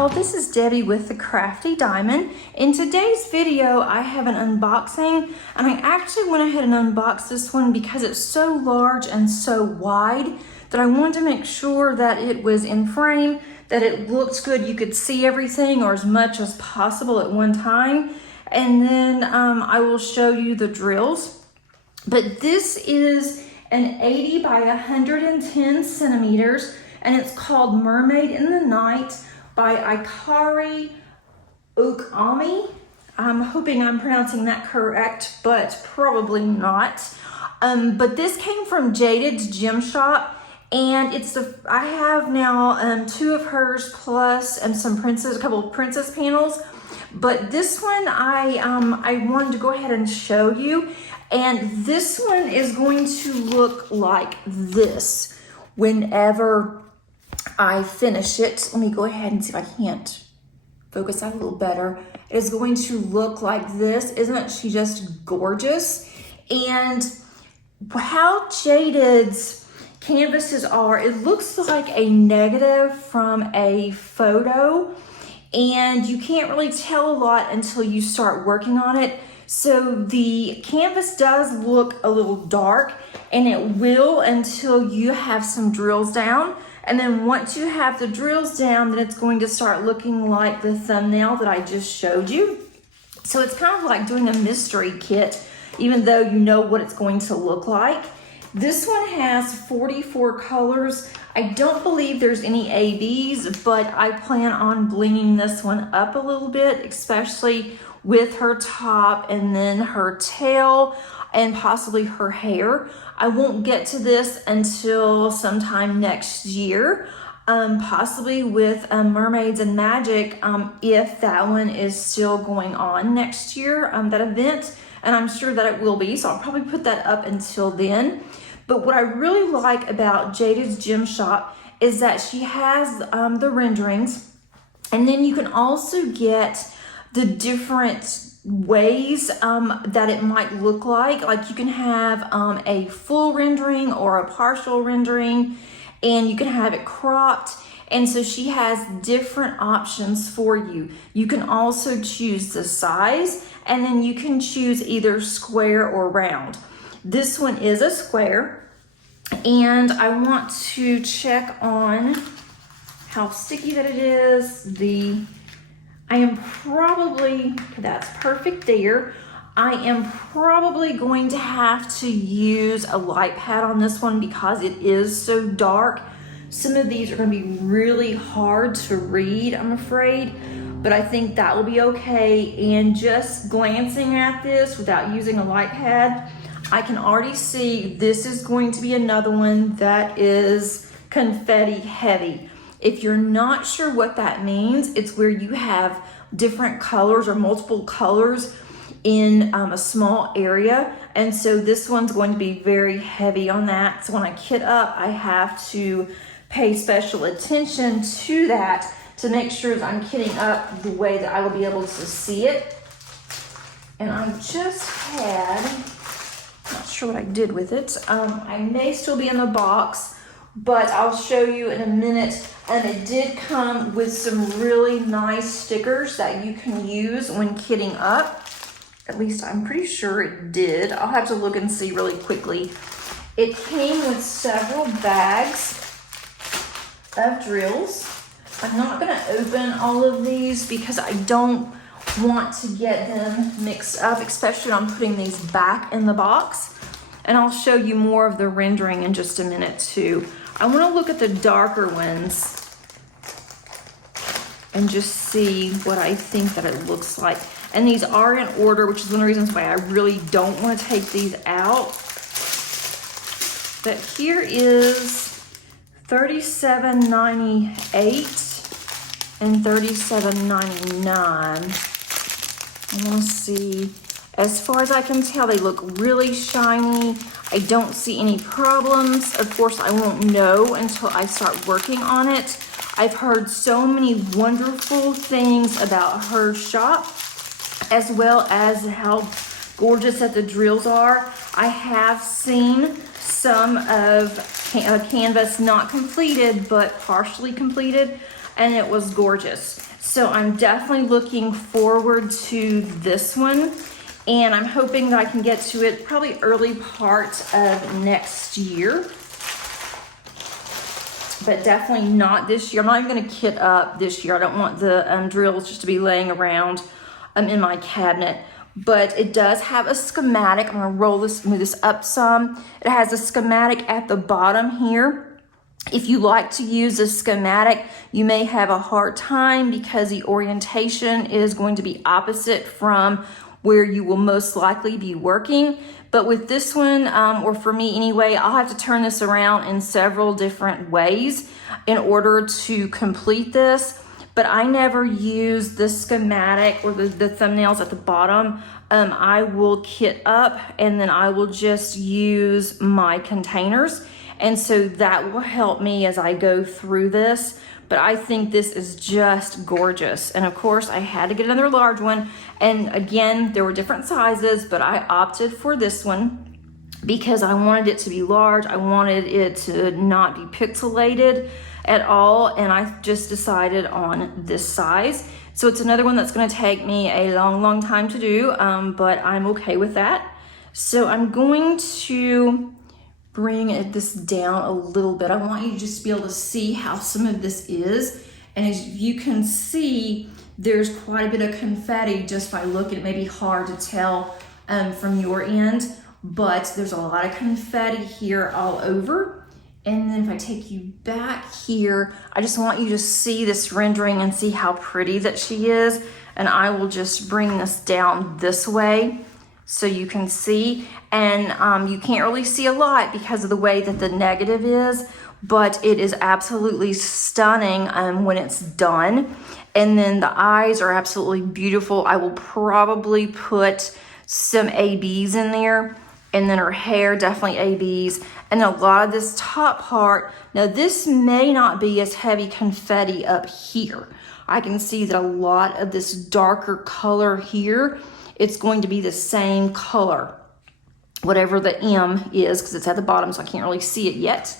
y'all, this is Debbie with the Crafty Diamond. In today's video, I have an unboxing, and I actually went ahead and unboxed this one because it's so large and so wide that I wanted to make sure that it was in frame, that it looked good, you could see everything or as much as possible at one time. And then I will show you the drills. But this is an 80 by 110 centimeters, and it's called Mermaid in the Night by Cobb Pkwy. I'm hoping I'm pronouncing that correct, but probably not. But this came from Jaded's Gem Shop, and I have now two of hers plus a couple of princess panels. But this one I wanted to go ahead and show you, and this one is going to look like this whenever I finish it. Let me go ahead and see if I can't focus that a little better. It is going to look like this. Isn't she just gorgeous? And how Jaded's canvases are, it looks like a negative from a photo, and you can't really tell a lot until you start working on it. So the canvas does look a little dark, and it will until you have some drills down. And then once you have the drills down, then it's going to start looking like the thumbnail that I just showed you. So it's kind of like doing a mystery kit, even though you know what it's going to look like. This one has 44 colors. I don't believe there's any ABs, but I plan on blinging this one up a little bit, especially with her top and then her tail and possibly her hair. I won't get to this until sometime next year, possibly with Mermaids and Magic, if that one is still going on next year, that event, and I'm sure that it will be, so I'll probably put that up until then. But what I really like about Jaded's Gem Shop is that she has the renderings, and then you can also get the different ways that it might look like. Like you can have a full rendering or a partial rendering, and you can have it cropped. And so she has different options for you. You can also choose the size, and then you can choose either square or round. This one is a square, and I want to check on how sticky that it is. That's perfect there. I am probably going to have to use a light pad on this one because it is so dark. Some of these are going to be really hard to read, I'm afraid, but I think that will be okay. And just glancing at this without using a light pad, I can already see this is going to be another one that is confetti heavy. If you're not sure what that means, it's where you have different colors or multiple colors in a small area. And so this one's going to be very heavy on that. So when I kit up, I have to pay special attention to that to make sure that I'm kitting up the way that I will be able to see it. And I just had, not sure what I did with it. I may still be in the box, but I'll show you in a minute. And it did come with some really nice stickers that you can use when kitting up. At least I'm pretty sure it did. I'll have to look and see really quickly. It came with several bags of drills. I'm not gonna open all of these because I don't want to get them mixed up, especially when I'm putting these back in the box. And I'll show you more of the rendering in just a minute too. I want to look at the darker ones and just see what I think that it looks like. And these are in order, which is one of the reasons why I really don't want to take these out. But here is $37.98 and $37.99. I want to see. As far as I can tell, they look really shiny. I don't see any problems. Of course, I won't know until I start working on it. I've heard so many wonderful things about her shop, as well as how gorgeous that the drills are. I have seen some of canvas not completed, but partially completed. and it was gorgeous. So I'm definitely looking forward to this one, and I'm hoping that I can get to it probably early part of next year, but definitely not this year. I'm not even gonna kit up this year. I don't want the drills just to be laying around in my cabinet. But it does have a schematic. I'm gonna move this up some. It has a schematic at the bottom here. If you like to use a schematic, you may have a hard time because the orientation is going to be opposite from where you will most likely be working. But with this one, or for me anyway, I'll have to turn this around in several different ways in order to complete this. But I never use the schematic or the thumbnails at the bottom. I will kit up and then I will just use my containers. And so that will help me as I go through this. But I think this is just gorgeous. And of course I had to get another large one. And again, there were different sizes, but I opted for this one because I wanted it to be large. I wanted it to not be pixelated at all, and I just decided on this size. So it's another one that's gonna take me a long time to do, but I'm okay with that. So I'm going to bring this down a little bit. I want you to just be able to see how some of this is. And as you can see, there's quite a bit of confetti just by looking. It may be hard to tell from your end, but there's a lot of confetti here all over. And then if I take you back here, I just want you to see this rendering and see how pretty that she is. And I will just bring this down this way so you can see. And you can't really see a lot because of the way that the negative is, but it is absolutely stunning when it's done. And then the eyes are absolutely beautiful. I will probably put some ABs in there. And then her hair, definitely ABs. And a lot of this top part, now this may not be as heavy confetti up here. I can see that a lot of this darker color here, it's going to be the same color, whatever the M is, because it's at the bottom, so I can't really see it yet.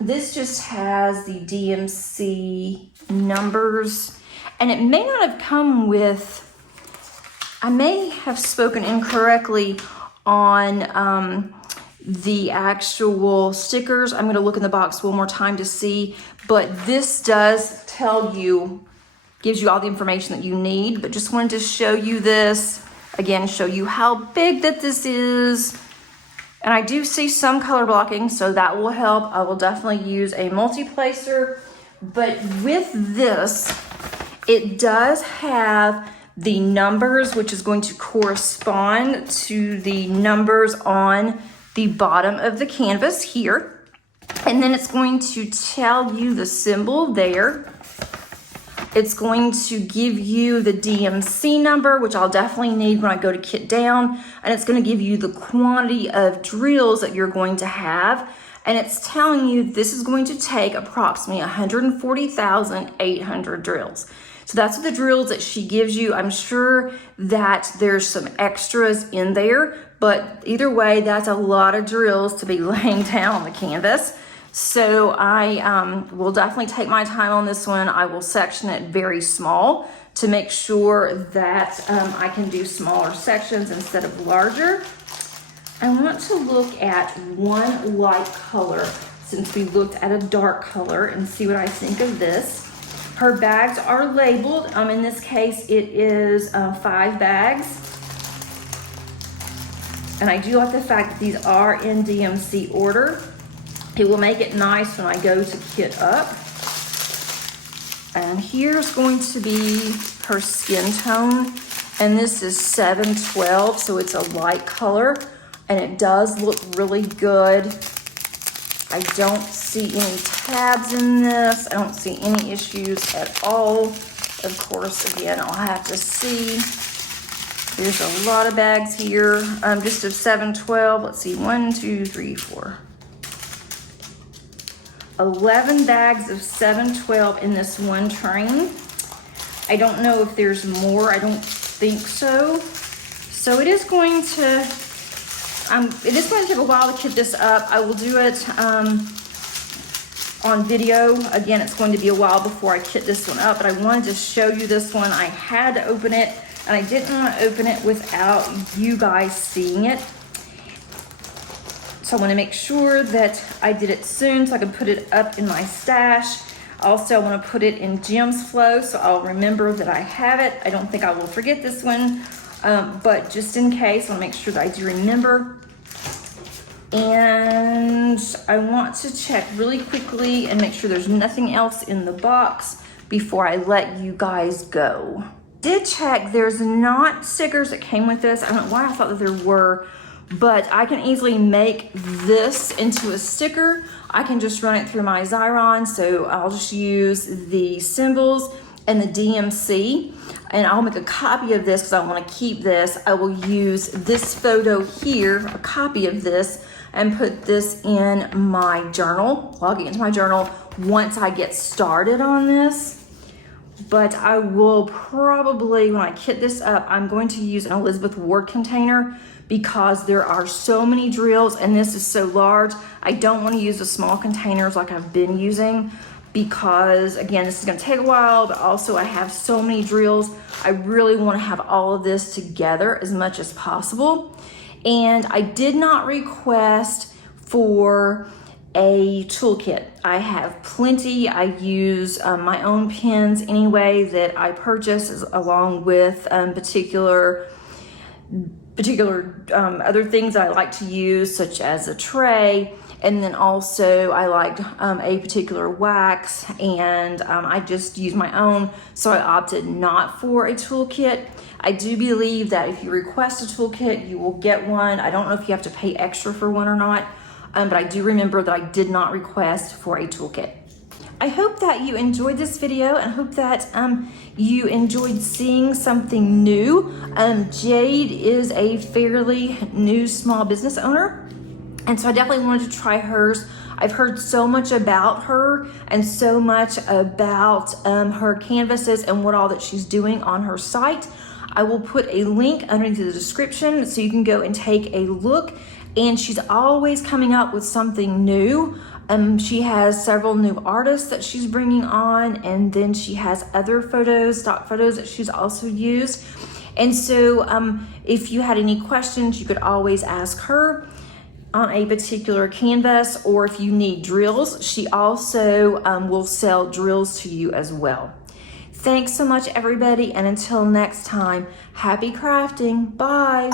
This just has the DMC numbers, and it may not have come with, I may have spoken incorrectly on the actual stickers. I'm going to look in the box one more time to see, but this does tell you, gives you all the information that you need, but just wanted to show you this, again, show you how big that this is. And I do see some color blocking, so that will help. I will definitely use a multi-placer, but with this, it does have the numbers, which is going to correspond to the numbers on the bottom of the canvas here. And then it's going to tell you the symbol there. It's going to give you the DMC number, which I'll definitely need when I go to kit down. And it's going to give you the quantity of drills that you're going to have. And it's telling you this is going to take approximately 140,800 drills. So that's the drills that she gives you. I'm sure that there's some extras in there, but either way, that's a lot of drills to be laying down on the canvas. So I will definitely take my time on this one. I will section it very small to make sure that I can do smaller sections instead of larger. I want to look at one light color since we looked at a dark color and see what I think of this. Her bags are labeled. In this case, it is 5 bags. And I do like the fact that these are in DMC order. It will make it nice when I go to kit up. And here's going to be her skin tone. And this is 712, so it's a light color. And it does look really good. I don't see any tabs in this. I don't see any issues at all. Of course, again, I'll have to see. There's a lot of bags here. Just of 712. Let's see, 1, 2, 3, 4. 11 bags of 712 in this one train. I don't know if there's more. I don't think so. So it is going to take a while to kit this up. I will do it on video. Again, it's going to be a while before I kit this one up, but I wanted to show you this one. I had to open it, and I didn't want to open it without you guys seeing it. So I want to make sure that I did it soon so I can put it up in my stash. Also, I want to put it in Jim's Flow so I'll remember that I have it. I don't think I will forget this one, but just in case, I want to make sure that I do remember. And I want to check really quickly and make sure there's nothing else in the box before I let you guys go. Did check, there's not stickers that came with this. I don't know why I thought that there were, but I can easily make this into a sticker. I can just run it through my Xyron, so I'll just use the symbols and the DMC, and I'll make a copy of this because I want to keep this. I will use this photo here, a copy of this, and put this in my journal, log it into my journal once I get started on this. But I will probably, when I kit this up, I'm going to use an Elizabeth Ward container because there are so many drills and this is so large. I don't want to use the small containers like I've been using because, again, this is going to take a while, but also I have so many drills. I really want to have all of this together as much as possible. And I did not request for a toolkit. I have plenty. I use my own pens anyway that I purchase along with particular other things I like to use, such as a tray. And then also I liked a particular wax, and I just use my own, so I opted not for a toolkit. I do believe that if you request a toolkit, you will get one. I don't know if you have to pay extra for one or not, but I do remember that I did not request for a toolkit. I hope that you enjoyed this video and hope that you enjoyed seeing something new. Jade is a fairly new small business owner, and so I definitely wanted to try hers. I've heard so much about her and so much about her canvases and what all that she's doing on her site. I will put a link underneath the description so you can go and take a look. And she's always coming up with something new. She has several new artists that she's bringing on, and then she has other photos, stock photos that she's also used. And so if you had any questions, you could always ask her on a particular canvas, or if you need drills, she also will sell drills to you as well. Thanks so much, everybody, and until next time, happy crafting. Bye.